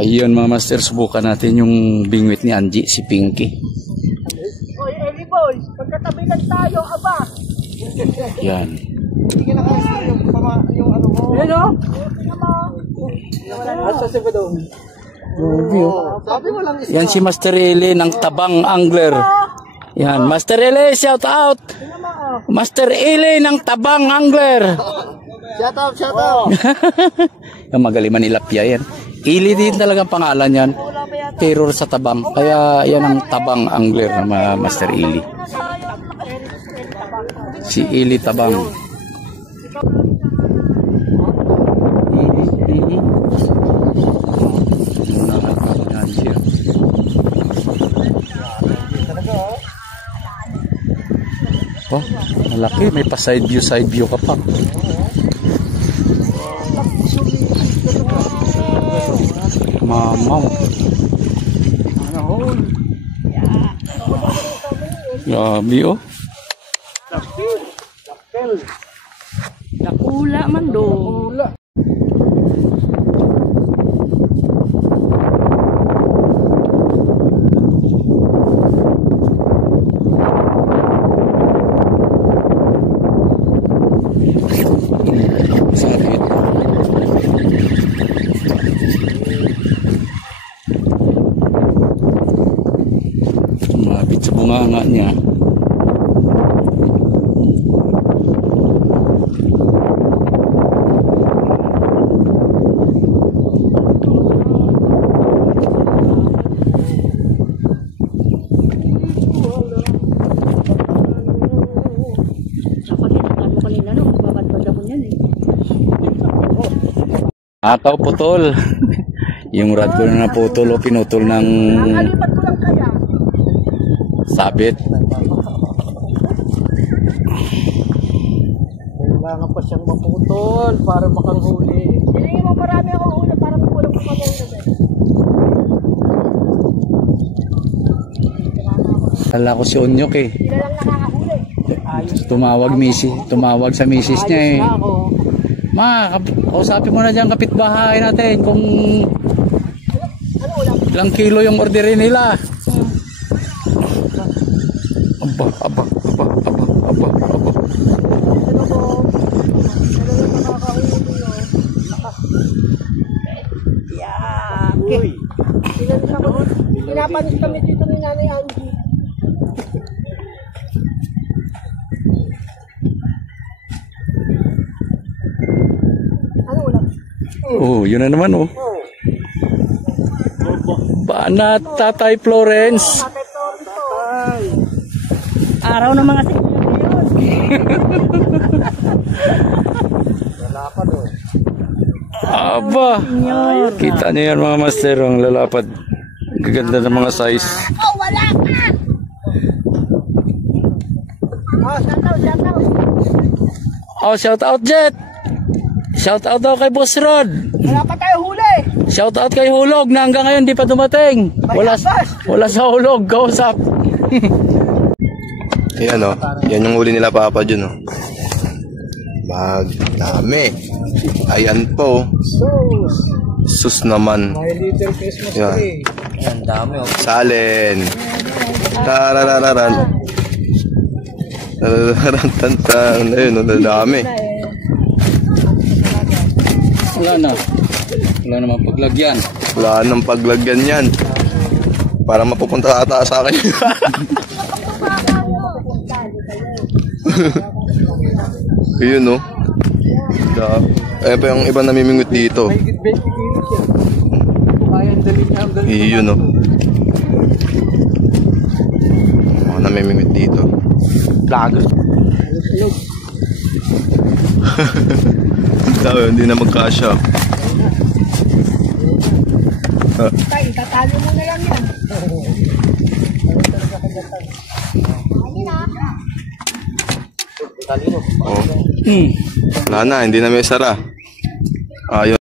Ayun mga master, subukan natin yung bingwit ni Angie, si Pinky. Oy, Eli boys, pagkatabi lang tayo, aba. Yan. Hindi ka nakasya yung ano mo. Yan o. Asa si Badong? Sabi mo lang isa. Yan si Master Eli ng Tabang Angler. Yan, Master Eli, shout out. Master Eli ng Tabang Angler. Shout out, shout out. Yung magaling manilapya yan. Ili din talagang pangalan yan. Terror sa Tabang. Kaya yan ang Tabang Angler na Master Eli. Si Eli Tabang. Oh, malaki. May pa side view ka pa. Mamaw. Grabe oh. Nakula man do. Sakit. Mabit sa bunganga niya. Akaw putol. Yung rod ko na naputol o pinutol ng Nakalipat ko lang kaya. sabit. Kailangan pa siyang maputol para makanghuli. Hilingin mo marami ako huli para makulang ko pag-uwi. Kala ko si Onyok eh. Sila lang nakakahuli. Tumawag sa misis niya eh. Na ako. Ma, kausapin mo na dyan kapitbahay natin kung ilang kilo yung orderin nila. Aba. Uy. Pinapanis kami dito ni Nanay Angie. Ano ulam? Oh, yun na naman oh. Banat Tatay Florence. Araw ng mga sinyo yun. Lalapad oh. Aba. Kita niyo yan mga master, ang lalapad. Gaganda ng mga size. Oh, wala ka! Oh, Oh, shout shout out. out Jet. Shout out daw kay Boss Rod. Wala pa tayo huli. Shout out kay Hulog na hanggang ngayon di pa dumating. Wala sa Hulog, kausap. Yan o, yan yung huli nila Papa Jun o. Dami. Ayan po. Sus naman. Yan. Ang dami oh. Salen. Tararararan. Tararararan. Tantan. Ayun o, dami. Wala naman paglagyan. Wala nang paglagyan yan. Para mapupunta ata sa akin. Ayun o. Ayan pa yung iba namimingot dito. Ayun o. Mga namimingot dito. Lagot. Hindi na magkasya. Itatalo mo na lang yan. Oh. Wala na, hindi na may sara. Ayun.